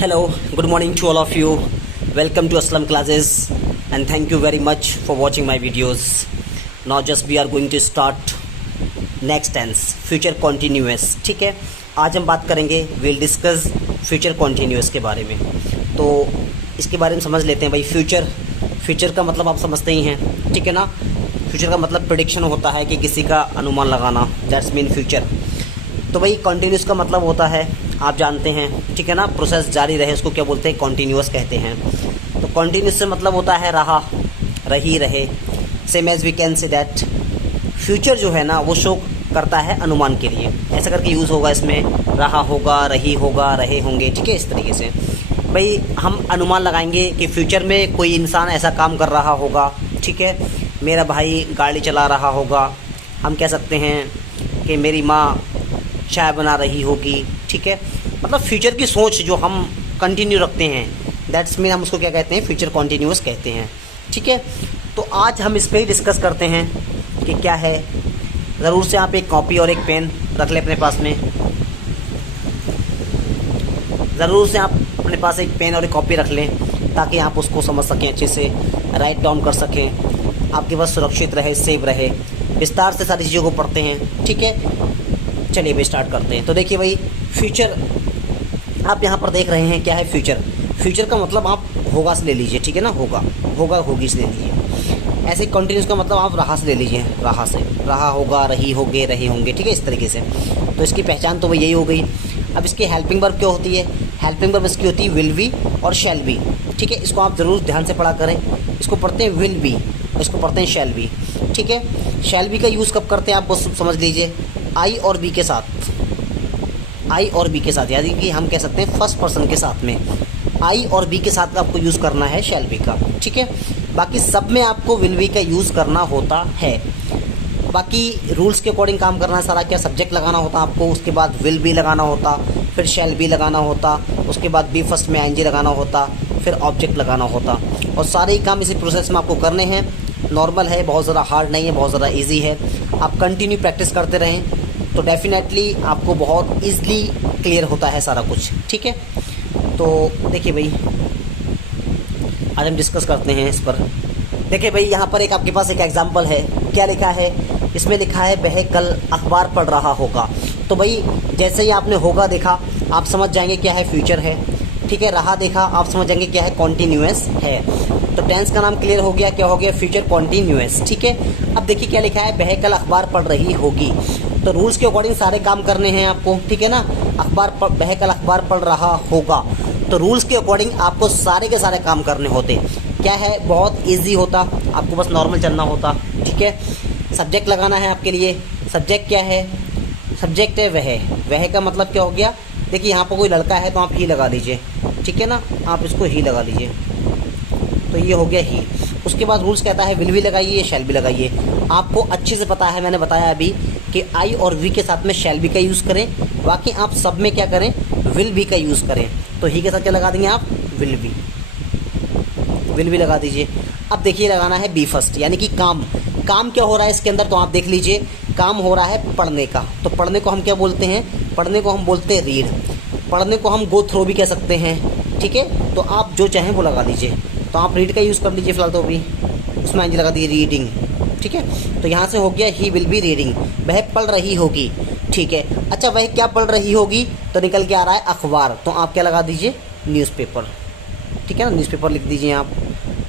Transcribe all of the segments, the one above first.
Hello, good morning to all of you. Welcome to Aslam classes and thank you very much for watching my videos. Now just we are going to start next tense, future continuous. ठीक है, आज हम बात करेंगे, we'll discuss future continuous के बारे में. तो इसके बारे में समझ लेते हैं भाई. फ्यूचर का मतलब आप समझते ही हैं, ठीक है ना. फ्यूचर का मतलब प्रेडिक्शन होता है कि किसी का अनुमान लगाना, दैट्स मीन फ्यूचर. तो भाई कंटिन्यूस का मतलब होता है, आप जानते हैं, ठीक है ना, प्रोसेस जारी रहे, उसको क्या बोलते हैं, कंटिन्यूस कहते हैं. तो कंटिन्यूस से मतलब होता है रहा, रही, रहे. Same as we can say that future जो है ना वो शो करता है अनुमान के लिए, ऐसा करके यूज़ होगा इसमें. रहा होगा, रही होगा, रहे होंगे, ठीक है. इस तरीके से भाई हम अनुमान लगाएंगे कि फ्यूचर में कोई इंसान ऐसा काम कर रहा होगा, ठीक है. मेरा भाई गाड़ी चला रहा होगा, हम कह सकते हैं कि मेरी माँ चाय बना रही होगी, ठीक है. मतलब फ्यूचर की सोच जो हम कंटिन्यू रखते हैं, दैट्स मीन हम उसको क्या कहते हैं, फ्यूचर कंटिन्यूअस कहते हैं, ठीक है. तो आज हम इस पर ही डिस्कस करते हैं कि क्या है. ज़रूर से आप एक कॉपी और एक पेन रख लें अपने पास में. ज़रूर से आप अपने पास एक पेन और एक कॉपी रख लें ताकि आप उसको समझ सकें, अच्छे से राइट डाउन कर सकें, आपके पास सुरक्षित रहे, सेव रहे. विस्तार से सारी चीज़ों को पढ़ते हैं, ठीक है. चलिए भाई स्टार्ट करते हैं. तो देखिए भाई, फ्यूचर आप यहाँ पर देख रहे हैं, क्या है फ्यूचर. फ्यूचर का मतलब आप होगा से ले लीजिए, ठीक है ना. होगा होगी से ले लीजिए. ऐसे कंटिन्यूस का मतलब आप रहा से ले लीजिए, रहा से, रहा होगा, रही होगे, रहे होंगे, ठीक है. इस तरीके से तो इसकी पहचान तो भाई यही हो गई. अब इसकी हेल्पिंग वर्ब क्या होती है, हेल्पिंग वर्ब इसकी होती है विल बी और शैल बी, ठीक है. इसको आप ज़रूर ध्यान से पढ़ा करें. इसको पढ़ते हैं विल बी, इसको पढ़ते हैं शैल बी, ठीक है. शैल बी का यूज़ कब करते हैं आप बस समझ लीजिए, आई और बी के साथ. आई और बी के साथ, यानी कि हम कह सकते हैं फर्स्ट पर्सन के साथ में आई और बी के साथ आपको यूज़ करना है शैल बी का, ठीक है. बाकी सब में आपको विल बी का यूज़ करना होता है. बाकी रूल्स के अकॉर्डिंग काम करना है सारा. क्या सब्जेक्ट लगाना होता आपको, उसके बाद विल बी लगाना होता, फिर शैल बी लगाना होता, उसके बाद बी फर्स्ट में आईएनजी लगाना होता, फिर ऑब्जेक्ट लगाना होता. और सारे ही काम इसी प्रोसेस में आपको करने हैं. नॉर्मल है, बहुत ज़्यादा हार्ड नहीं है, बहुत ज़्यादा ईजी है. आप कंटिन्यू प्रैक्टिस करते रहें तो डेफिनेटली आपको बहुत ईजली क्लियर होता है सारा कुछ, ठीक है. तो देखिए भाई, आज हम डिस्कस करते हैं इस पर. देखिए भाई, यहाँ पर एक आपके पास एक एग्जांपल है. क्या लिखा है इसमें, लिखा है वह कल अखबार पढ़ रहा होगा. तो भाई जैसे ही आपने होगा देखा, आप समझ जाएंगे क्या है, फ्यूचर है, ठीक है. रहा देखा, आप समझ जाएंगे क्या है, कॉन्टीन्यूअस है. तो टेंस का नाम क्लियर हो गया, क्या हो गया, फ्यूचर कॉन्टीन्यूअस, ठीक है. अब देखिए क्या लिखा है, वह कल अखबार पढ़ रही होगी. तो रूल्स के अकॉर्डिंग सारे काम करने हैं आपको, ठीक है ना. वह कल अखबार पढ़ रहा होगा, तो रूल्स के अकॉर्डिंग आपको सारे के सारे काम करने होते. क्या है, बहुत ईजी होता, आपको बस नॉर्मल चलना होता, ठीक है. सब्जेक्ट लगाना है आपके लिए. सब्जेक्ट क्या है, सब्जेक्ट है वह का मतलब क्या हो गया. देखिए यहाँ पर कोई लड़का है तो आप ही लगा लीजिए, ठीक है ना. आप इसको ही लगा लीजिए, तो ये हो गया ही. उसके बाद रूल्स कहता है विल भी लगाइए, शैल भी लगाइए. आपको अच्छे से पता है, मैंने बताया अभी कि आई और वी के साथ में शैल भी का यूज़ करें. बाकी आप सब में क्या करें, विल भी का यूज़ करें. तो ही के साथ क्या लगा देंगे आप, विल भी लगा दीजिए. अब देखिए लगाना है बी फर्स्ट, यानी कि काम क्या हो रहा है इसके अंदर, तो आप देख लीजिए. काम हो रहा है पढ़ने का, तो पढ़ने को हम क्या बोलते हैं, पढ़ने को हम बोलते हैं रीड. पढ़ने को हम गो थ्रो भी कह सकते हैं, ठीक है. तो आप जो चाहें वो लगा दीजिए. तो आप रीड का यूज़ कर लीजिए फिलहाल, तो अभी उसमें आगे लगा दीजिए रीडिंग, ठीक है. तो यहाँ से हो गया ही विल बी रीडिंग, वह पढ़ रही होगी, ठीक है. अच्छा वह क्या पढ़ रही होगी, तो निकल के आ रहा है अखबार, तो आप क्या लगा दीजिए, न्यूज़पेपर, ठीक है ना. न्यूज़पेपर लिख दीजिए आप.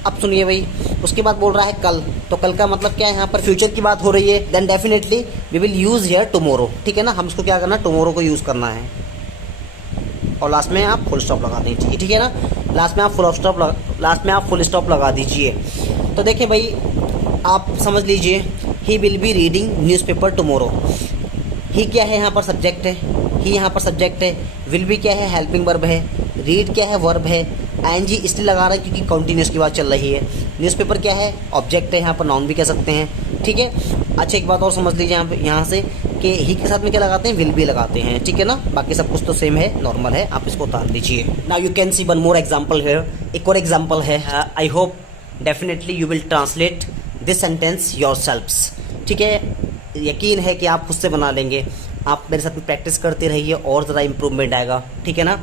अब सुनिए भाई, उसके बाद बोल रहा है कल, तो कल का मतलब क्या है, यहाँ पर फ्यूचर की बात हो रही है. Then definitely we will use here tomorrow, ठीक है ना. हम उसको क्या करना है, टुमारो को यूज़ करना है. और लास्ट में आप फुल स्टॉप लगा दीजिए, ठीक है ना. लास्ट में आप फुल स्टॉप लगा दीजिए. तो देखिए भाई, आप समझ लीजिए, he will be reading newspaper tomorrow. He क्या है, यहाँ पर सब्जेक्ट है, ही यहाँ पर सब्जेक्ट है. विल बी क्या है, हेल्पिंग वर्ब है. रीड क्या है, वर्ब है. आईएनजी इसलिए लगा रहा है क्योंकि कंटिन्यूस की बात चल रही है. न्यूज़पेपर क्या है, ऑब्जेक्ट है, यहाँ पर नाउन भी कह सकते हैं, ठीक है. अच्छा एक बात और समझ लीजिए यहाँ से कि ही के साथ में क्या लगाते हैं, विल भी लगाते हैं, ठीक है ना. बाकी सब कुछ तो सेम है, नॉर्मल है, आप इसको उतार लीजिए. Now you can see one more example here. एक और एग्जांपल है. I hope definitely you will translate this sentence yourselves, ठीक है. यकीन है कि आप खुद से बना लेंगे. आप मेरे साथ में प्रैक्टिस करते रहिए और ज़रा इम्प्रूवमेंट आएगा, ठीक है ना.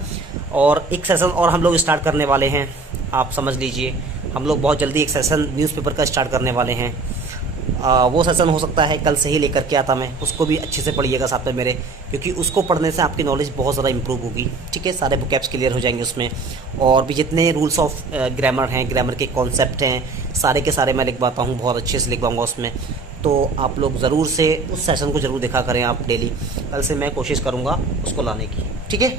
और एक सेशन और हम लोग स्टार्ट करने वाले हैं, आप समझ लीजिए। हम लोग बहुत जल्दी एक सेशन न्यूज़पेपर का स्टार्ट करने वाले हैं। वो सेशन हो सकता है कल से ही लेकर के आता मैं, उसको भी अच्छे से पढ़िएगा साथ में मेरे, क्योंकि उसको पढ़ने से आपकी नॉलेज बहुत ज़्यादा इंप्रूव होगी। ठीक है, सारे बुकैब्स क्लियर हो जाएंगे उसमें, और भी जितने रूल्स ऑफ ग्रामर हैं, ग्रामर के कॉन्सेप्ट हैं, सारे के सारे मैं लिखवाता हूँ, बहुत अच्छे से लिखवाऊँगा उसमें। तो आप लोग ज़रूर से उस सेशन को ज़रूर देखा करें आप डेली। कल से मैं कोशिश करूँगा उसको लाने की। ठीक है,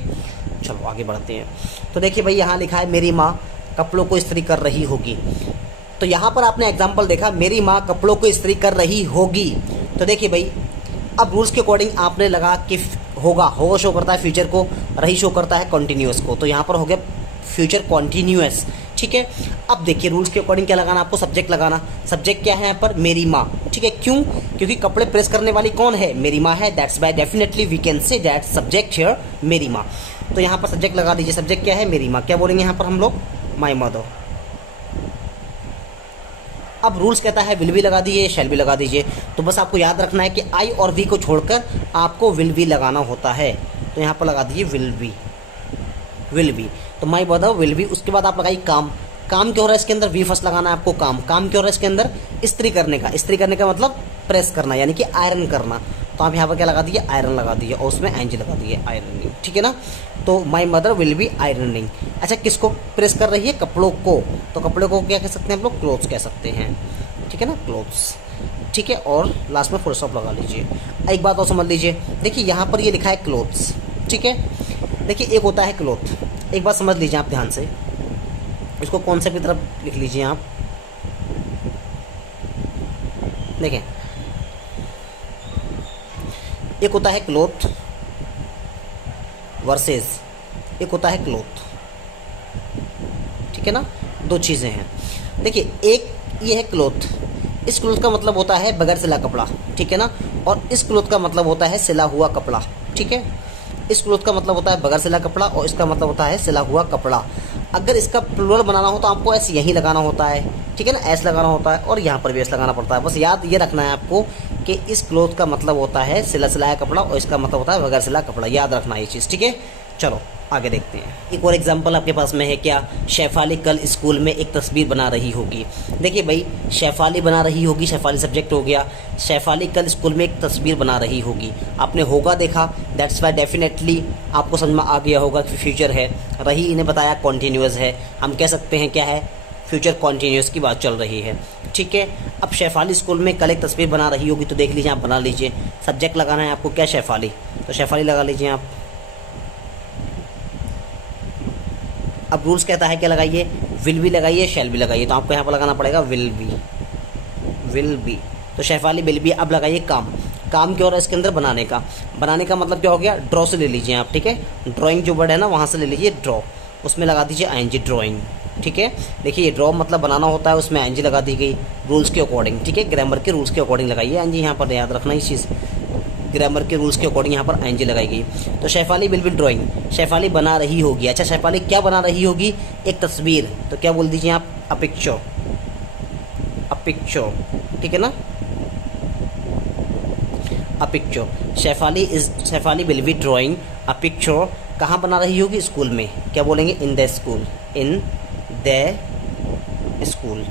चलो आगे बढ़ते हैं। तो देखिए भाई, यहाँ लिखा है मेरी माँ कपड़ों को इस्त्री कर रही होगी। तो यहाँ पर आपने एग्जाम्पल देखा, मेरी माँ कपड़ों को इस्त्री कर रही होगी। तो देखिए भाई, अब रूल्स के अकॉर्डिंग आपने लगा कि होगा शो करता है फ्यूचर को, रही शो करता है कॉन्टिन्यूअस को, तो यहाँ पर हो गया फ्यूचर कॉन्टिन्यूअस। ठीक है, अब देखिए रूल्स के अकॉर्डिंग क्या लगाना, आपको सब्जेक्ट लगाना। सब्जेक्ट क्या है यहाँ पर, मेरी माँ। ठीक है, क्यों? क्योंकि कपड़े प्रेस करने वाली कौन है, मेरी माँ है। That's by definitely we can say that subject here मेरी माँ। तो यहाँ पर सब्जेक्ट लगा दीजिए। सब्जेक्ट क्या है, मेरी माँ। क्या बोलेंगे यहाँ पर हम लोग, माई मदर। अब रूल्स कहता है विल भी लगा दीजिए, शैल भी लगा दीजिए। तो बस आपको याद रखना है कि आई और वी को छोड़कर आपको विल भी लगाना होता है। तो यहाँ पर लगा दीजिए विल बी, विल बी। तो माई मदर विल बी। उसके बाद आप लगाइए काम। काम क्या हो रहा है इसके अंदर, वी फर्स्ट लगाना है आपको। काम क्या हो रहा है इसके अंदर, इस्त्री करने का। इस्त्री करने का मतलब प्रेस करना, यानी कि आयरन करना। तो आप यहाँ पर क्या लगा दीजिए, आयरन लगा दीजिए, और उसमें एंज लगा दीजिए, आयरनिंग। ठीक है ना। तो my mother will be ironing. अच्छा, किसको प्रेस कर रही है, कपड़ों को। तो कपड़ों को क्या कह सकते हैं हम लोग, क्लोथ्स कह सकते हैं। ठीक है ना, क्लोथ्स। ठीक है, और लास्ट में फुल स्टॉप लगा लीजिए। एक बात और समझ लीजिए, देखिए यहाँ पर ये लिखा है क्लोथ्स। ठीक है, देखिए एक होता है क्लोथ, एक बात समझ लीजिए आप ध्यान से, इसको कॉन्सेप्ट की तरफ लिख लीजिए आप। देखें, एक होता है क्लोथ वर्सेस एक होता है क्लोथ। ठीक है ना, दो चीज़ें हैं। देखिए, एक ये है क्लोथ। इस क्लोथ का मतलब होता है बगैर सिला कपड़ा। ठीक है ना, और इस क्लोथ का मतलब होता है सिला हुआ कपड़ा। ठीक है, इस क्लोथ का मतलब होता है बगैर सिला कपड़ा, और इसका मतलब होता है सिला हुआ कपड़ा। अगर इसका प्लूरल बनाना हो तो आपको ऐसे यहीं लगाना होता है। ठीक है ना, ऐसे लगाना होता है, और यहाँ पर भी ऐसे लगाना पड़ता है। बस याद ये रखना है आपको कि इस क्लोथ का मतलब होता है सिलाया कपड़ा, और इसका मतलब होता है बगैर सिला कपड़ा। याद रखना ये चीज़। ठीक है, चलो आगे देखते हैं। एक और एग्जांपल आपके पास में है क्या, शेफाली कल स्कूल में एक तस्वीर बना रही होगी। देखिए भाई, शेफाली बना रही होगी, शेफाली सब्जेक्ट हो गया। शेफाली कल स्कूल में एक तस्वीर बना रही होगी। आपने होगा देखा, दैट्स वाई डेफिनेटली आपको समझ में आ गया होगा कि फ्यूचर है। रही इन्हें बताया कॉन्टीन्यूअस है, हम कह सकते हैं क्या है, फ्यूचर कॉन्टीन्यूअस की बात चल रही है। ठीक है, अब शेफाली स्कूल में कल एक तस्वीर बना रही होगी, तो देख लीजिए आप, बना लीजिए। सब्जेक्ट लगाना है आपको क्या, शेफाली। तो शेफाली लगा लीजिए आप। अब रूल्स कहता है क्या लगाइए, विल भी लगाइए, शैल भी लगाइए। तो आपको यहाँ पर लगाना पड़ेगा विल बी, विल बी। तो शेफाली विल बी। अब लगाइए काम। काम क्या हो रहा है इसके अंदर, बनाने का। बनाने का मतलब क्या हो गया, ड्रॉ से ले लीजिए आप। ठीक है, ड्राइंग जो वर्ड है ना, वहाँ से ले लीजिए ड्रॉ, उसमें लगा दीजिए आईएनजी, ड्राइंग। ठीक है, देखिए ये ड्रॉ मतलब बनाना होता है, उसमें आईएनजी लगा दी गई रूल्स के अकॉर्डिंग। ठीक है, ग्रामर के रूल्स के अकॉर्डिंग लगाइए आईएनजी, यहाँ पर याद रखना इस चीज़, ग्रामर के रूल्स के अकॉर्डिंग यहाँ पर आईएनजी लगाई गई। तो Shefali will be drawing, Shefali बना रही होगी। अच्छा, शेफाली क्या बना रही होगी, एक तस्वीर। तो क्या बोल दीजिए आप, अ पिक्चर, अ पिक्चर। ठीक है ना, a picture. Shefali will be drawing a picture. कहाँ बना रही होगी, स्कूल में। क्या बोलेंगे, in the school, in the school.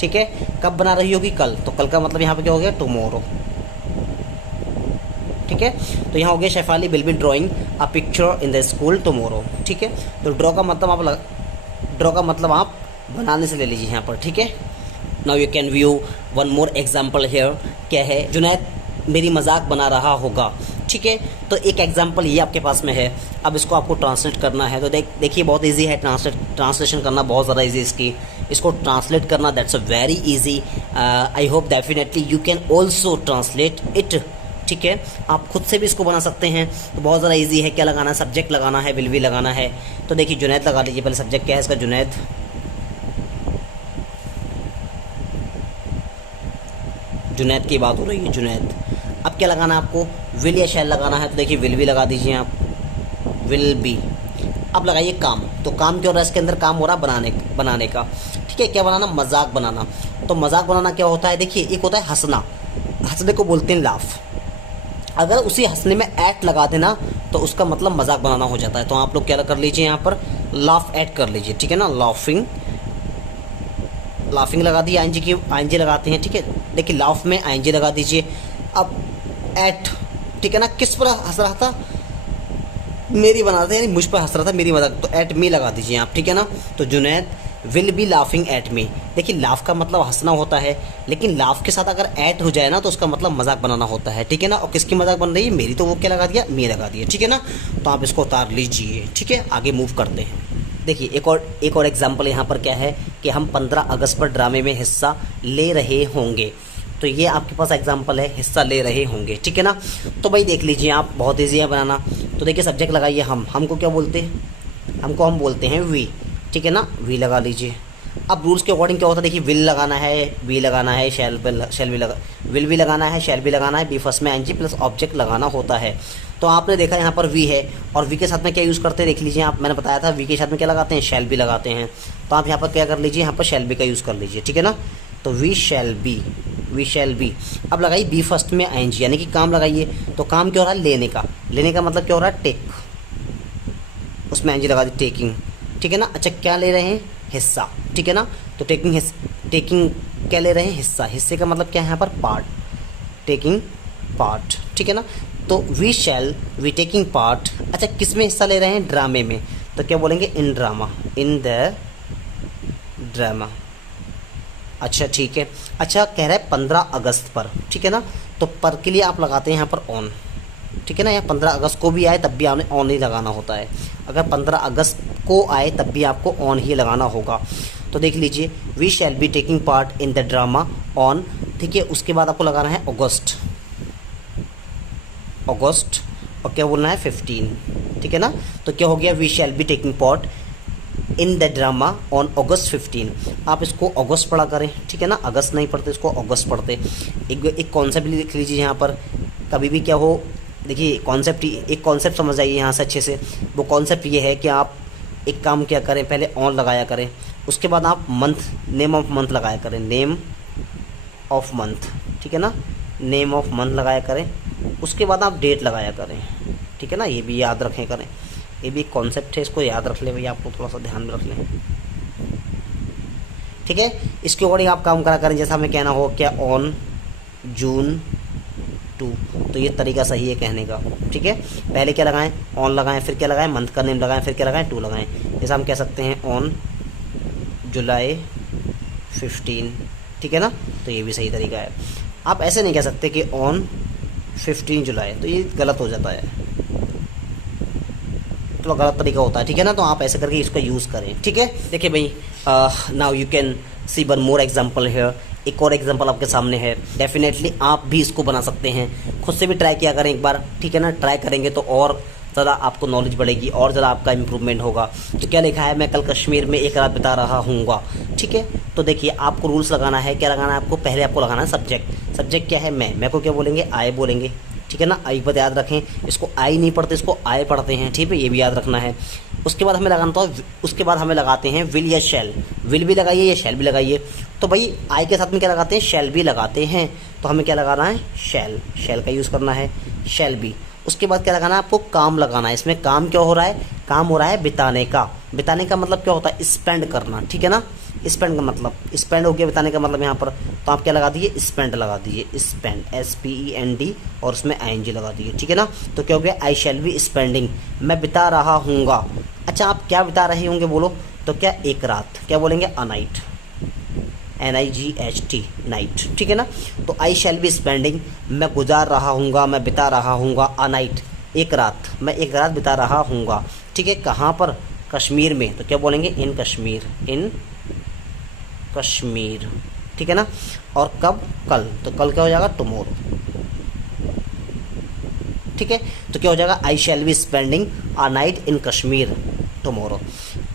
ठीक है, कब बना रही होगी, कल। तो कल का मतलब यहाँ पे क्या हो गया, टुमारो। ठीक है, तो यहाँ हो गया Shefali will be drawing a picture in the school tomorrow. ठीक है, तो ड्रॉ का मतलब आप बनाने से ले लीजिए यहाँ पर। ठीक है, now you can view one more example hair. क्या है, जुनैद मेरी मजाक बना रहा होगा। ठीक है, तो एक एग्जाम्पल ये आपके पास में है। अब इसको आपको ट्रांसलेट करना है। तो देखिए बहुत इजी है, ट्रांसलेशन करना बहुत ज़्यादा इजी इसको ट्रांसलेट करना, that's a very easy. I hope definitely you can also translate it. ठीक है, आप खुद से भी इसको बना सकते हैं। तो बहुत ज़्यादा इजी है। क्या लगाना है, सब्जेक्ट लगाना है, विल भी लगाना है। तो देखिए जुनैद लगा लीजिए। पहले सब्जेक्ट क्या है इसका, जुनैद। जुनैद की बात हो रही है, जुनैद। अब क्या लगाना है आपको, विल या शैल लगाना है। तो देखिए विल भी लगा दीजिए आप, विल बी। अब लगाइए काम। तो काम क्या हो रहा है इसके अंदर, काम हो रहा है बनाने का। ठीक है, क्या बनाना, मजाक बनाना। तो मजाक बनाना क्या होता है, देखिए एक होता है हंसना, हंसने को बोलते हैं लाफ। अगर उसी हंसने में एट लगा देना तो उसका मतलब मजाक बनाना हो जाता है। तो आप लोग क्या कर लीजिए, यहाँ पर लाफ एट कर लीजिए, ठीक है ना। लाफिंग, लाफिंग लगा दी, आईएनजी की आईएनजी लगाते हैं, ठीक है। देखिए लाफ में आईएनजी लगा दीजिए। अब एट, ठीक है ना, किस पर हंस रहा था, मेरी बना रहा था, यानी मुझ पर हंस रहा था, मेरी मजाक, तो एट मी लगा दीजिए आप, ठीक है ना। तो Junaid will be laughing at me. देखिए लाफ का मतलब हंसना होता है, लेकिन लाफ के साथ अगर एट हो जाए ना तो उसका मतलब मजाक बनाना होता है, ठीक है ना। और किसकी मजाक बन रही है, मेरी, तो वो क्या लगा दिया, मी लगा दिया, ठीक है ना। तो आप इसको उतार लीजिए, ठीक है। आगे मूव करते हैं। देखिए एक और एग्जाम्पल यहाँ पर क्या है कि हम 15 अगस्त पर ड्रामे में हिस्सा ले रहे होंगे। तो ये आपके पास एग्जाम्पल है, हिस्सा ले रहे होंगे, ठीक है ना। तो भाई देख लीजिए आप, बहुत ईजी है बनाना। तो देखिए सब्जेक्ट लगाइए, हमको क्या बोलते हैं, हमको हम बोलते हैं वी, ठीक है ना, वी लगा लीजिए। अब रूल्स के अकॉर्डिंग क्या होता है, देखिए विल लगाना है, वी लगाना है, शैल भी लगा, विल भी लगाना है, शैल भी लगाना है, बी फर्स्ट में एनजी प्लस ऑब्जेक्ट लगाना होता है। तो आपने देखा यहाँ पर वी है और वी के साथ में क्या यूज़ करते हैं, देख लीजिए आप, मैंने बताया था वी के साथ में क्या लगाते हैं, शैल भी लगाते हैं। तो आप यहाँ पर क्या कर लीजिए, यहाँ पर शैल बी का यूज़ कर लीजिए, ठीक है ना। तो we shall be, we shall be. अब लगाइए बी फर्स्ट में आईएनजी, यानी कि काम लगाइए। तो काम क्या हो रहा है, लेने का, लेने का मतलब क्या हो रहा है, टेक, उसमें आईएनजी लगा दी, टेकिंग, ठीक है ना। अच्छा क्या ले रहे हैं, हिस्सा, ठीक है ना। तो टेकिंग क्या ले रहे हैं, हिस्सा, हिस्से का मतलब क्या है यहाँ पर, पार्ट, टेकिंग पार्ट, ठीक है ना। तो वी टेकिंग पार्ट, अच्छा किस में हिस्सा ले रहे हैं, ड्रामे में। तो क्या बोलेंगे, इन ड्रामा, इन द ड्रामा। अच्छा ठीक है। अच्छा कह रहा है 15 अगस्त पर, ठीक है ना। तो पर के लिए आप लगाते हैं यहाँ पर ऑन, ठीक है ना। यहाँ 15 अगस्त को भी आए तब भी आपने ऑन ही लगाना होता है। अगर 15 अगस्त को आए तब भी आपको ऑन ही लगाना होगा। तो देख लीजिए, we shall be taking part in the drama on, ठीक है। उसके बाद आपको लगाना है अगस्त, अगस्त, और क्या बोलना है, 15, ठीक है ना। तो क्या हो गया, we shall be taking part in the drama on August 15। आप इसको अगस्त पढ़ा करें, ठीक है ना, अगस्त नहीं पढ़ते, इसको अगस्त पढ़ते। एक कॉन्सेप्ट लिख लीजिए यहाँ पर, कभी भी क्या हो, देखिए कॉन्सेप्ट, एक कॉन्सेप्ट समझ आइए यहाँ से अच्छे से। वो कॉन्सेप्ट ये है कि आप एक काम क्या करें, पहले ऑन लगाया करें, उसके बाद आप मंथ, नेम ऑफ मंथ लगाया करें, नेम ऑफ मंथ, ठीक है ना, नेम ऑफ मंथ लगाया करें। उसके बाद आप डेट लगाया करें, ठीक है ना। ये भी याद रखें करें, ये भी एक कॉन्सेप्ट है, इसको याद रख लें भैया, आपको थोड़ा सा ध्यान में रख लें, ठीक है। इसके अकॉर्डिंग आप काम करा करें, जैसा हमें कहना हो क्या, ऑन जून 2। तो ये तरीका सही है कहने का, ठीक है। पहले क्या लगाएं, ऑन लगाएं, फिर क्या लगाएं, मंथ का नेम लगाएं, फिर क्या लगाएं, 2 लगाएं। जैसा हम कह सकते हैं ऑन जुलाई 15, ठीक है ना। तो ये भी सही तरीका है। आप ऐसे नहीं कह सकते कि ऑन 15 जुलाई, तो ये गलत हो जाता है, तो गलत तरीका होता है, ठीक है ना। तो आप ऐसे करके इसका यूज़ करें, ठीक है। देखिए भाई, now you can see one more example here. एक और एग्जांपल आपके सामने है, डेफिनेटली आप भी इसको बना सकते हैं, खुद से भी ट्राई किया करें एक बार, ठीक है ना। ट्राई करेंगे तो और ज़्यादा आपको नॉलेज बढ़ेगी और ज़्यादा आपका इंप्रूवमेंट होगा। तो क्या लिखा है, मैं कल कश्मीर में एक रात बिता रहा हूँगा, ठीक है। तो देखिए आपको रूल्स लगाना है, क्या लगाना है आपको, पहले आपको लगाना है सब्जेक्ट। सब्जेक्ट क्या है, मैं को क्या बोलेंगे, आए बोलेंगे, ठीक है ना। आई बात याद रखें, इसको आई नहीं पढ़ते, इसको आए पढ़ते हैं, ठीक है, ये भी याद रखना है। उसके बाद हमें लगाना था, उसके बाद हमें लगाते हैं विल या शैल, विल भी लगाइए या शैल भी लगाइए। तो भाई आई के साथ में क्या लगाते हैं, शैल भी लगाते हैं। तो हमें क्या लगाना है, शैल, शैल का यूज़ करना है, शैल भी। उसके बाद क्या लगाना है आपको, काम लगाना है। इसमें काम क्या हो रहा है, काम हो रहा है बिताने का। बिताने का मतलब क्या होता है, स्पेंड करना, ठीक है ना। स्पेंड का मतलब, स्पेंड हो गया बिताने का मतलब यहाँ पर। तो आप क्या लगा दिए, स्पेंड लगा दिए, स्पेंड, SPEND, और उसमें ING लगा दिए, ठीक है ना। तो क्या हो गया, आई शैल बी स्पेंडिंग, मैं बिता रहा हूँगा। अच्छा आप क्या बिता रहे होंगे बोलो, तो क्या, एक रात, क्या बोलेंगे, अ नाइट, NIGHT, नाइट, ठीक है ना। तो आई शैल बी स्पेंडिंग, मैं गुजार रहा हूँगा, मैं बिता रहा हूँगा, अ नाइट, एक रात, मैं एक रात बिता रहा हूँगा, ठीक है। कहाँ पर, कश्मीर में। तो क्या बोलेंगे, इन कश्मीर, इन कश्मीर, ठीक है ना। और कब, कल, तो कल क्या हो जाएगा, टुमारो, ठीक है। तो क्या हो जाएगा, I shall be spending a night in Kashmir tomorrow,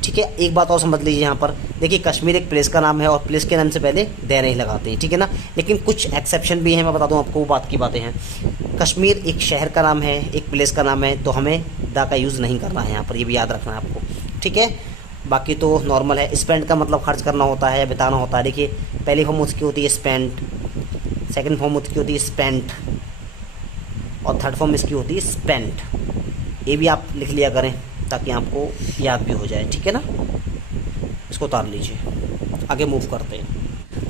ठीक है। एक बात और समझ लीजिए यहाँ पर, देखिए कश्मीर एक प्लेस का नाम है और प्लेस के नाम से पहले दे नहीं लगाते हैं, ठीक है ना। लेकिन कुछ एक्सेप्शन भी हैं, मैं बता दूँ आपको, वो बात की बातें हैं। कश्मीर एक शहर का नाम है, एक प्लेस का नाम है, तो हमें दा का यूज़ नहीं करना है यहाँ पर, ये भी याद रखना है आपको, ठीक है। बाकी तो नॉर्मल है। स्पेंड का मतलब खर्च करना होता है या बिताना होता है। देखिए पहली फॉर्म उसकी होती है स्पेंड, सेकंड फॉर्म उसकी होती है स्पेंट, और थर्ड फॉर्म इसकी होती है स्पेंट। ये भी आप लिख लिया करें ताकि आपको याद भी हो जाए, ठीक है ना। इसको उतार लीजिए, आगे मूव करते हैं।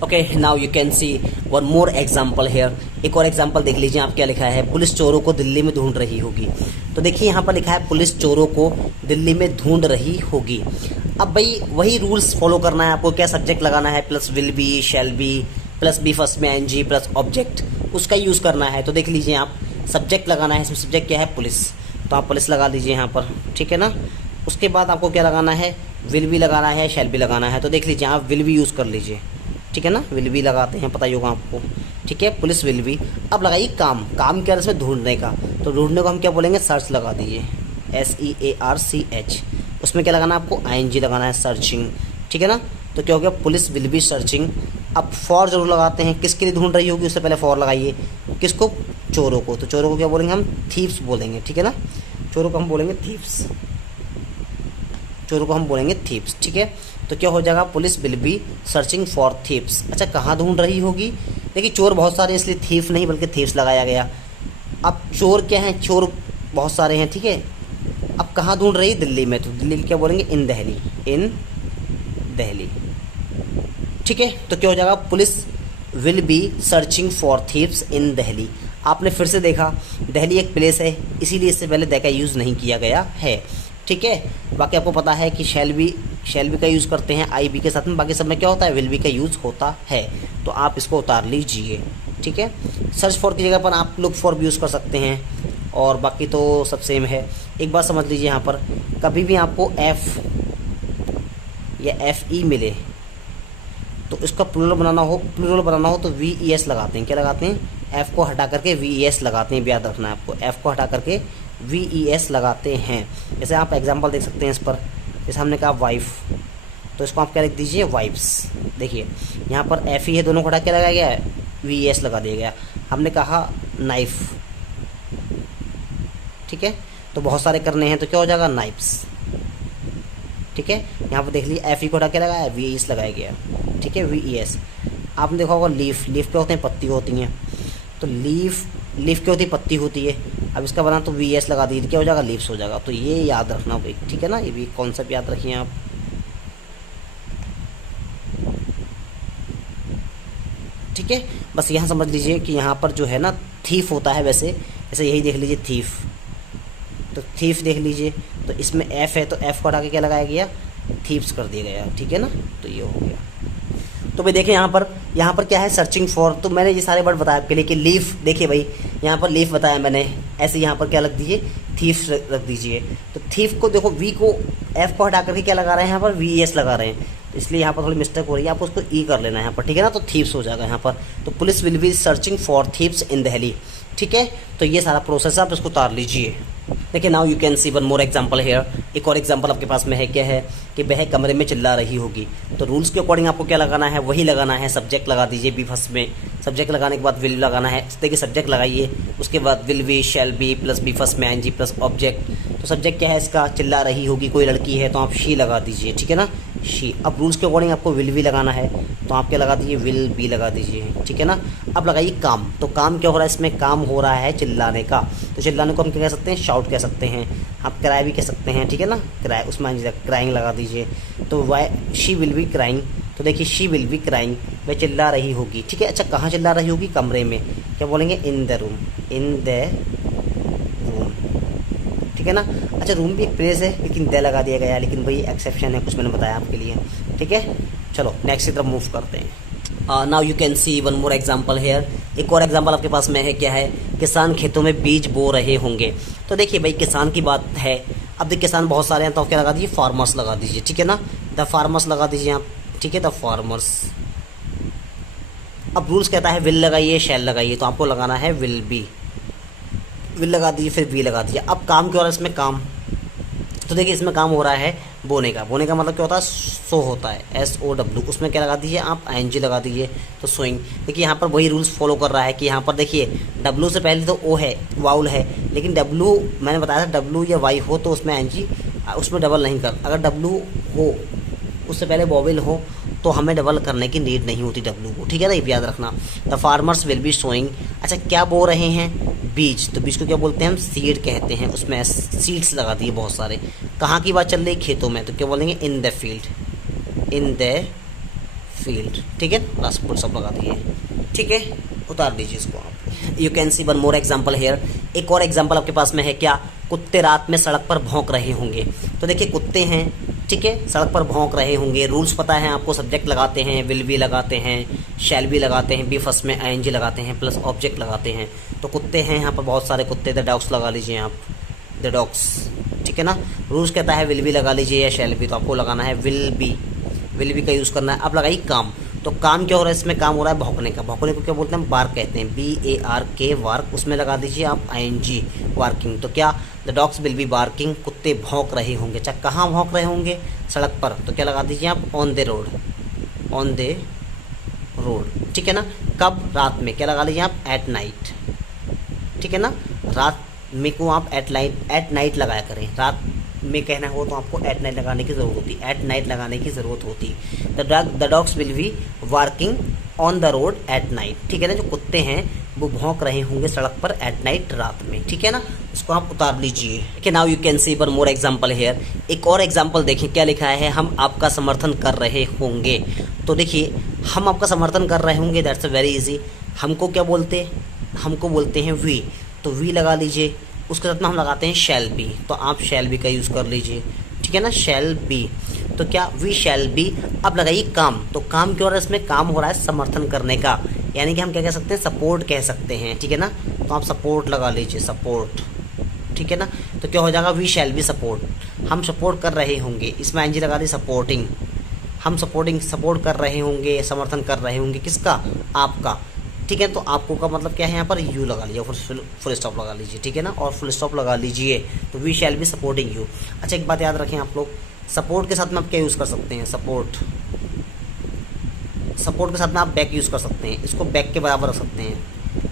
Okay, now you can see one more example hair. एक और एग्जाम्पल देख लीजिए, आप क्या लिखा है, पुलिस चोरों को दिल्ली में ढूंढ रही होगी। तो देखिए यहाँ पर लिखा है पुलिस चोरों को दिल्ली में ढूंढ रही होगी। अब भाई वही रूल्स फॉलो करना है आपको। क्या सब्जेक्ट लगाना है, plus will be, shall be, plus be first में एनजी, प्लस ऑब्जेक्ट, उसका यूज़ करना है। तो देख लीजिए आप, सब्जेक्ट लगाना है, इसमें सब्जेक्ट क्या है, पुलिस, तो आप पुलिस लगा लीजिए यहाँ पर, ठीक है ना। उसके बाद आपको क्या लगाना है, विल भी लगाना है, शैल भी लगाना है। तो देख लीजिए आप विल भी यूज़ कर लीजिए, ठीक है ना। विल भी लगाते हैं, पता ही होगा आपको, ठीक है। पुलिस विल भी। अब लगाइए काम। काम क्या है इसमें, ढूंढने का। तो ढूंढने को हम क्या बोलेंगे, सर्च लगा दीजिए, SEARCH। उसमें क्या लगाना है आपको, ING लगाना है, सर्चिंग, ठीक है ना। तो क्या हो गया, पुलिस विल बी सर्चिंग। अब फॉर जरूर लगाते हैं, किसके लिए ढूंढ रही होगी उससे पहले फॉर लगाइए। किसको, चोरों को। तो चोरों को क्या बोलेंगे हम, थीव्स बोलेंगे, ठीक है ना। चोरों को हम बोलेंगे थीव्स, चोरों को हम बोलेंगे थीव्स, ठीक है। तो क्या हो जाएगा, police will be searching for thieves. अच्छा, कहाँ ढूंढ रही होगी, देखिए चोर बहुत सारे इसलिए थीव नहीं बल्कि थीव्स लगाया गया। अब चोर क्या है, चोर बहुत सारे हैं, ठीक है। अब कहाँ ढूंढ रही, दिल्ली में। तो दिल्ली क्या बोलेंगे, इन दिल्ली, इन दिल्ली, ठीक है। तो क्या हो जाएगा, police will be searching for thieves in Delhi. आपने फिर से देखा, दिल्ली एक प्लेस है, इसीलिए इससे पहले द का यूज़ नहीं किया गया है, ठीक है। बाकी आपको पता है कि शैल बी का यूज़ करते हैं IB के साथ में। बाकी सब में क्या होता है, विल बी का यूज़ होता है। तो आप इसको उतार लीजिए, ठीक है। सर्च फॉर की जगह पर आप लुक फॉर भी यूज़ कर सकते हैं, और बाकी तो सब सेम है। एक बात समझ लीजिए, यहाँ पर कभी भी आपको F या FE मिले तो इसका प्लूरल बनाना हो तो VES लगाते हैं। क्या लगाते हैं, F को हटा करके VES लगाते हैं, याद रखना है आपको, F को हटा करके VES लगाते हैं। जैसे आप एग्जांपल देख सकते हैं इस पर, जैसे हमने कहा वाइफ, तो इसको आप क्या लिख दीजिए, वाइफ्स। देखिए यहाँ पर FE है, दोनों को हटा के लगाया गया है, VES लगा दिया गया। हमने कहा नाइफ, ठीक है। तो बहुत सारे करने हैं तो क्या हो जाएगा, नाइफ्स, ठीक है। यहाँ पर देख लीजिए FE को हटा के लगाया, VES लगाया गया, ठीक है, VES। आपने देखा होगा लीफ क्या होते हैं, पत्ती होती हैं। तो लीफ क्या होती है, पत्ती होती है। अब इसका बना तो VES लगा दीजिए, क्या हो जाएगा, लीव्स हो जाएगा। तो ये याद रखना भाई, ठीक है ना। ये भी कॉन्सेप्ट याद रखिए आप, ठीक है। बस यहाँ समझ लीजिए कि यहाँ पर जो है ना, थीफ होता है वैसे, जैसे यही देख लीजिए थीफ, तो थीफ देख लीजिए, तो इसमें F है तो F को हटा के क्या लगाया गया, थीव्स कर दिया गया, ठीक है ना। तो ये हो गया। तो भाई देखिए यहाँ पर क्या है, सर्चिंग फॉर। तो मैंने ये सारे वर्ड बताया आपके लिए कि लीफ, देखिए भाई यहाँ पर लीफ बताया मैंने, ऐसे यहाँ पर क्या रख दीजिए, थीफ रख दीजिए। तो थीफ को देखो, V को F को हटा करके क्या लगा रहे हैं, यहाँ पर VES लगा रहे हैं, इसलिए यहाँ पर थोड़ी मिस्टेक हो रही है, आपको उसको E कर लेना है यहाँ पर, ठीक है ना। तो थीव्स हो जाएगा यहाँ पर। तो police will be searching for thieves in Delhi, ठीक है। तो ये सारा प्रोसेस है, आप इसको उतार लीजिए। देखिए now you can see one more example here. एक और एग्जांपल आपके पास में है, क्या है कि वह कमरे में चिल्ला रही होगी। तो रूल्स के अकॉर्डिंग आपको क्या लगाना है, वही लगाना है। सब्जेक्ट लगा दीजिए बी फर्स्ट में, सब्जेक्ट लगाने के बाद विल लगाना है। देखिए सब्जेक्ट लगाइए, उसके बाद will be, shall be, plus be first में ING प्लस ऑब्जेक्ट। तो सब्जेक्ट क्या है इसका, चिल्ला रही होगी, कोई लड़की है तो आप शी लगा दीजिए, ठीक है ना, शी। अब रूल्स के अकॉर्डिंग आपको विल भी लगाना है, तो आप क्या लगा दीजिए, विल बी लगा दीजिए, ठीक है ना। अब लगाइए काम। तो काम क्या हो रहा है इसमें, काम हो रहा है चिल्लाने का। तो चिल्लाने को हम क्या कह सकते हैं, शाउट कह सकते हैं, आप क्राई भी कह सकते हैं, ठीक है ना। क्राई, उसमें क्राइंग लगा दीजिए। तो why she will be crying. तो देखिए शी विल बी क्राइंग, वह चिल्ला रही होगी, ठीक है। अच्छा, कहाँ चिल्ला रही होगी, कमरे में। क्या बोलेंगे, in the room, in the room, ठीक है ना। अच्छा, रूम भी एक प्लेस है लेकिन द लगा दिया गया है, लेकिन वही एक्सेप्शन है, कुछ मैंने बताया आपके लिए, ठीक है। चलो नेक्स्ट की तरफ मूव करते हैं। Now you can see one more example here. एक और एग्जांपल आपके पास में है, क्या है, किसान खेतों में बीज बो रहे होंगे। तो देखिए भाई किसान की बात है। अब देखिए किसान बहुत सारे हैं, तो क्या लगा दीजिए, फार्मर्स लगा दीजिए, ठीक है ना। द फार्मर्स लगा दीजिए आप, ठीक है, द फार्मर्स। अब रूल्स कहता है विल लगाइए, शैल लगाइए, तो आपको लगाना है विल बी, विल लगा दीजिए, फिर बी लगा दीजिए। अब काम क्या हो रहा है इसमें, काम। तो देखिए इसमें काम हो रहा है बोने का। बोने का मतलब क्या होता है, सो होता है, SOW। उसमें क्या लगा दीजिए आप, ING लगा दीजिए, तो सोइंग। देखिए यहाँ पर वही रूल्स फॉलो कर रहा है कि यहाँ पर देखिए W से पहले तो O है, वाउल है, लेकिन W मैंने बताया था W या Y हो तो उसमें ING, उसमें डबल नहीं कर। अगर W हो उससे पहले वॉवेल हो तो हमें डबल करने की नीड नहीं होती डब्ल्यू को, ठीक है ना, ये याद रखना। The farmers will be sowing, अच्छा क्या बो रहे हैं, बीज, तो बीज को क्या बोलते हैं हम, सीड कहते हैं, उसमें सीड्स लगा दिए बहुत सारे। कहाँ की बात चल रही, खेतों में, तो क्या बोलेंगे, in the field, in the field, ठीक है, लास्ट फुल स्टॉप लगा दिए, ठीक है, उतार दीजिए इसको आप। You can see one more example hair, एक और एग्जाम्पल आपके पास में है क्या, कुत्ते रात में सड़क पर भौंक रहे होंगे। तो देखिए कुत्ते हैं, ठीक है, सड़क पर भौंक रहे होंगे, रूल्स पता है आपको, सब्जेक्ट लगाते हैं, विल भी लगाते हैं, शैल भी लगाते हैं, बी फर्स्ट में आईएनजी लगाते हैं, प्लस ऑब्जेक्ट लगाते हैं। तो कुत्ते हैं यहाँ पर बहुत सारे कुत्ते, द डॉग्स लगा लीजिए आप, द डॉग्स, ठीक है ना। रूल्स कहता है विल भी लगा लीजिए या शैल भी, तो आपको लगाना है विल बी का यूज़ करना है। अब लगाइए काम, तो काम क्या हो रहा है इसमें, काम हो रहा है भौंकने का, भौंकने को क्या बोलते हैं, बार्क कहते हैं, BARK वार्क, उसमें लगा दीजिए आप ING वार्किंग। तो क्या, the dogs will be barking, कुत्ते भौंक रहे होंगे। अच्छा कहाँ भौंक रहे होंगे, सड़क पर, तो क्या लगा दीजिए आप, on the road, on the road, ठीक है ना। कब, रात में, क्या लगा लीजिए आप, एट नाइट, ठीक है ना, रात में को आप एट नाइट लगाया करें, रात में कहना हो तो आपको एट नाइट लगाने की ज़रूरत होती है, एट नाइट लगाने की ज़रूरत होती है। The dogs will be working on the road at night, ठीक है ना, जो कुत्ते हैं वो भौंक रहे होंगे सड़क पर एट नाइट, रात में, ठीक है ना, इसको आप उतार लीजिए। ठीक है, now you can see one more example hair, एक और एग्जाम्पल देखिए क्या लिखा है, हम आपका समर्थन कर रहे होंगे। तो देखिए हम आपका समर्थन कर रहे होंगे, दैट्स अ वेरी इजी। हमको क्या बोलते, हमको बोलते हैं वी, तो वी लगा लीजिए, उसके साथ में हम लगाते हैं शैल बी, तो आप शैल बी का यूज़ कर लीजिए, ठीक है ना, शैल बी। तो क्या, वी शैल बी। अब लगाइए काम, तो काम क्यों हो रहा है इसमें, काम हो रहा है समर्थन करने का, यानी कि हम क्या कह सकते हैं, सपोर्ट कह सकते हैं, ठीक है ना। तो आप सपोर्ट लगा लीजिए, सपोर्ट, ठीक है ना। तो क्या हो जाएगा, वी शैल बी सपोर्ट, हम सपोर्ट कर रहे होंगे, इसमें ING लगा दी, सपोर्टिंग, हम सपोर्ट कर रहे होंगे, समर्थन कर रहे होंगे, किसका, आपका, ठीक है। तो आपको का मतलब क्या है, यहाँ पर यू लगा लीजिए, फुल स्टॉप लगा लीजिए, ठीक है ना, और फुल स्टॉप लगा लीजिए, तो we shall be supporting you. अच्छा एक बात याद रखें आप लोग, सपोर्ट के साथ में आप क्या यूज़ कर सकते हैं, सपोर्ट के साथ में आप बैक यूज़ कर सकते हैं, इसको बैक के बराबर रख सकते हैं।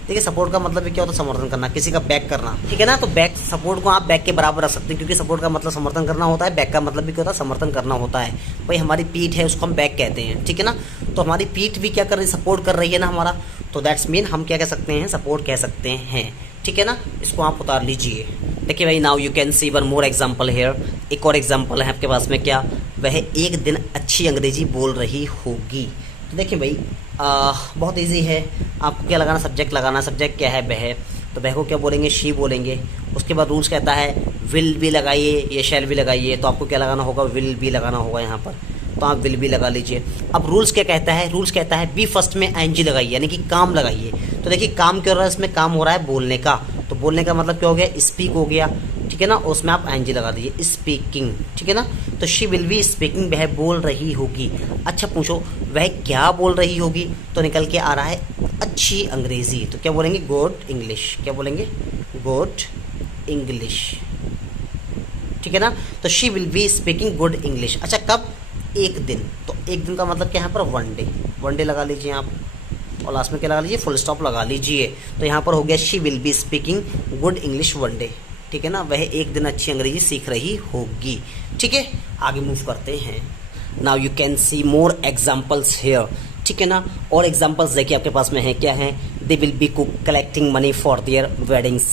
देखिए सपोर्ट का मतलब क्या होता है, समर्थन करना, किसी का बैक करना, ठीक है ना। तो बैक, सपोर्ट को आप बैक के बराबर रख सकते हैं, क्योंकि सपोर्ट का मतलब समर्थन करना होता है, बैक का मतलब भी क्या होता है, समर्थन करना होता है। भाई हमारी पीठ है, उसको हम बैक कहते हैं, ठीक है ना। तो हमारी पीठ भी क्या कर रही है, सपोर्ट कर रही है ना हमारा, तो दैट्स मीन हम क्या कह सकते हैं, सपोर्ट कह सकते हैं, ठीक है ना। इसको आप उतार लीजिए। देखिए भाई, now you can see one more example hair, एक और एग्जाम्पल है आपके पास में, क्या, वह एक दिन अच्छी अंग्रेजी बोल रही होगी। तो देखिए भाई बहुत इजी है, आपको क्या लगाना, सब्जेक्ट लगाना, सब्जेक्ट क्या है, वह, तो वह को क्या बोलेंगे, शी बोलेंगे। उसके बाद रूल्स कहता है विल भी लगाइए या शैल भी लगाइए, तो आपको क्या लगाना होगा, विल भी लगाना होगा यहाँ पर, तो आप विल भी लगा लीजिए। अब रूल्स क्या कहता है, रूल्स कहता है बी फर्स्ट में ING लगाइए, यानी कि काम लगाइए। तो देखिए काम क्या हो रहा है इसमें, काम हो रहा है बोलने का, तो बोलने का मतलब क्या हो गया, स्पीक हो गया, ठीक है ना, उसमें आप ING लगा दीजिए, स्पीकिंग, ठीक है ना। तो शी विल बी स्पीकिंग, वह बोल रही होगी। अच्छा पूछो वह क्या बोल रही होगी, तो निकल के आ रहा है अच्छी अंग्रेजी, तो क्या बोलेंगे, गुड इंग्लिश, क्या बोलेंगे, गुड इंग्लिश, ठीक है ना। तो she will be speaking good English. अच्छा कब, एक दिन, तो एक दिन का मतलब क्या है यहाँ पर, वन डे लगा लीजिए आप, और लास्ट में क्या लगा लीजिए, फुल स्टॉप लगा लीजिए। तो यहाँ पर हो गया she will be speaking good English one day, ठीक है ना, वह एक दिन अच्छी अंग्रेजी सीख रही होगी, ठीक है। आगे मूव करते हैं। Now you can see more examples here, ठीक है ना। और एग्जाम्पल्स देखिए आपके पास में है, क्या है, दे will be collecting money for their weddings,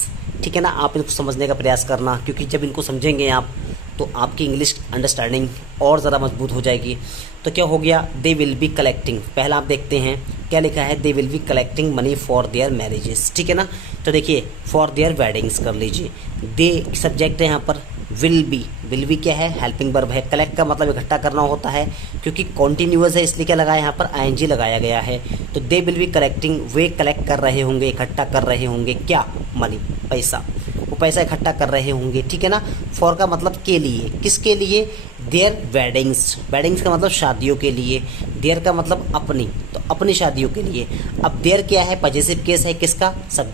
ठीक है ना। आप इनको समझने का प्रयास करना, क्योंकि जब इनको समझेंगे आप तो आपकी इंग्लिश अंडरस्टैंडिंग और ज़्यादा मजबूत हो जाएगी। तो क्या हो गया, दे विल बी कलेक्टिंग, पहला आप देखते हैं क्या लिखा है, दे will be collecting money for there marriages, ठीक है ना। तो देखिए फॉर देयर वेडिंग्स कर लीजिए, दे सब्जेक्ट है यहाँ पर, विल बी क्या है, हेल्पिंग वर्ब है, कलेक्ट का मतलब इकट्ठा करना होता है, क्योंकि कॉन्टिन्यूअस है इसलिए क्या लगाया यहाँ पर, ING लगाया गया है। तो दे will be collecting, way collect कर रहे होंगे, इकट्ठा कर रहे होंगे, क्या, मनी, पैसा, वो पैसा इकट्ठा कर रहे होंगे, ठीक है ना। फॉर का मतलब के लिए, किसके लिए, देयर वेडिंग्स का मतलब शादियों के लिए, देयर का मतलब अपनी, तो अपनी शादियों के लिए। अब देयर क्या है, पजेसिव केस है, किसका, सब,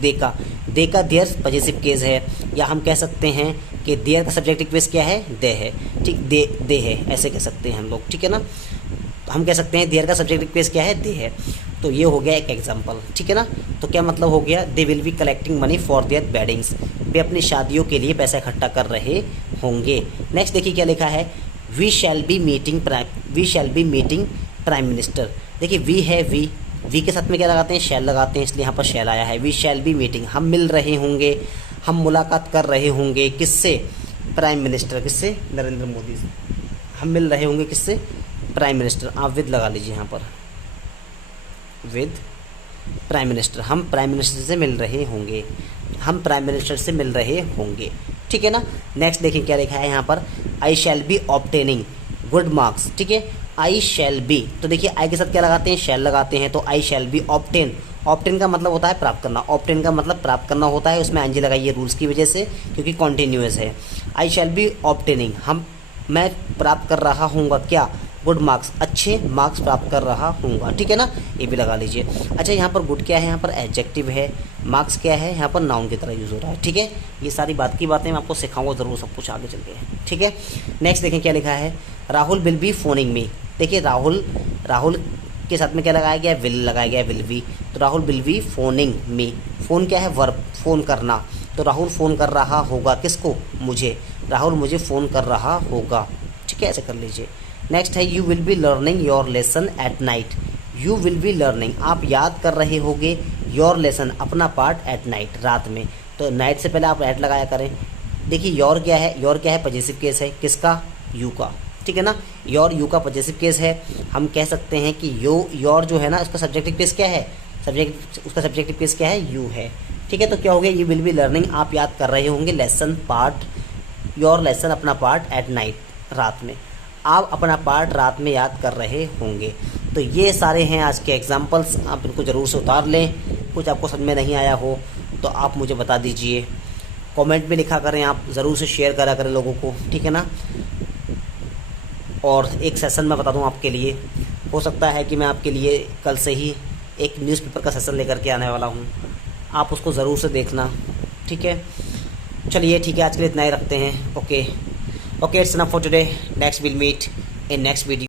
दे का देयर पजेसिव केस है, या हम कह सकते हैं कि देयर का सब्जेक्टिव केस क्या है, दे है, ठीक, दे है, ऐसे कह सकते हैं हम लोग, ठीक है ना। तो हम कह सकते हैं देयर का सब्जेक्टिव केस क्या है, दे है। तो ये हो गया एक एग्जाम्पल, ठीक है ना। तो क्या मतलब हो गया, they will be collecting money for their weddings, वे अपनी शादियों के लिए पैसा इकट्ठा कर रहे होंगे। नेक्स्ट देखिए क्या लिखा है, we shall be meeting prime minister. देखिए वी है, वी के साथ में क्या लगाते हैं, शैल लगाते हैं, इसलिए यहाँ पर शैल आया है। वी शैल बी मीटिंग, हम मिल रहे होंगे, हम मुलाकात कर रहे होंगे, किससे, प्राइम मिनिस्टर, किससे, नरेंद्र मोदी से। हम मिल रहे होंगे किससे, प्राइम मिनिस्टर। आप विद लगा लीजिए यहाँ पर, विद प्राइम मिनिस्टर, हम प्राइम मिनिस्टर से मिल रहे होंगे, हम प्राइम मिनिस्टर से मिल रहे होंगे, ठीक है ना। नेक्स्ट देखिए क्या लिखा है यहाँ पर, I shall be obtaining good marks, ठीक है। आई शैल बी, तो देखिए आई के साथ क्या लगाते हैं, शैल लगाते हैं, तो आई शैल बी ऑब्टेन। ऑब्टेन का मतलब होता है प्राप्त करना, ऑब्टेन का मतलब प्राप्त करना होता है, उसमें एनजी लगाइए रूल्स की वजह से, क्योंकि कॉन्टिन्यूअस है। आई शैल बी ऑब्टेनिंग, मैं प्राप्त कर रहा हूँगा क्या, गुड मार्क्स, अच्छे मार्क्स प्राप्त कर रहा हूँगा, ठीक है ना, ये भी लगा लीजिए। अच्छा यहाँ पर गुड क्या है, यहाँ पर एडजेक्टिव है, मार्क्स क्या है, यहाँ पर नाउन की तरह यूज़ हो रहा है, ठीक है। ये सारी बात की बातें मैं आपको सिखाऊंगा ज़रूर सब कुछ आगे चल के, ठीक है। नेक्स्ट देखें क्या लिखा है, राहुल विल बी फोनिंग मी। देखिए राहुल के साथ में क्या लगाया गया है, विल लगाया गया है, विल बी, तो Rahul will be phoning me. Phone क्या है, वर्ब, फोन करना, तो राहुल फ़ोन कर रहा होगा किसको, मुझे, राहुल मुझे फ़ोन कर रहा होगा, ठीक है, ऐसे कर लीजिए। नेक्स्ट है you will be learning your lesson at night. You will be learning, आप याद कर रहे होगे, योर लेसन, अपना पार्ट, एट नाइट, रात में, तो नाइट से पहले आप एट लगाया करें। देखिए योर क्या है, योर क्या है, पजेसिव केस है, किसका, यू का, ठीक है ना। योर यू का पजेसिव केस है। हम कह सकते हैं कि योर जो है ना, उसका सब्जेक्टिव केस क्या है, उसका सब्जेक्टिव केस क्या है, यू है, ठीक है। तो क्या हो गया, यू विल बी लर्निंग, आप याद कर रहे होंगे, लेसन पार्ट, योर लेसन, अपना पार्ट, एट नाइट, रात में, आप अपना पार्ट रात में याद कर रहे होंगे। तो ये सारे हैं आज के एग्जाम्पल्स, आप इनको ज़रूर से उतार लें। कुछ आपको समझ में नहीं आया हो तो आप मुझे बता दीजिए, कमेंट में लिखा करें, आप ज़रूर से शेयर करा करें लोगों को, ठीक है ना। और एक सेशन मैं बता दूं आपके लिए, हो सकता है कि मैं आपके लिए कल से ही एक न्यूज़पेपर का सेशन लेकर के आने वाला हूं, आप उसको ज़रूर से देखना, ठीक है। चलिए ठीक है, आज के लिए इतना ही रखते हैं। Okay, it's enough for today, next will meet in next video.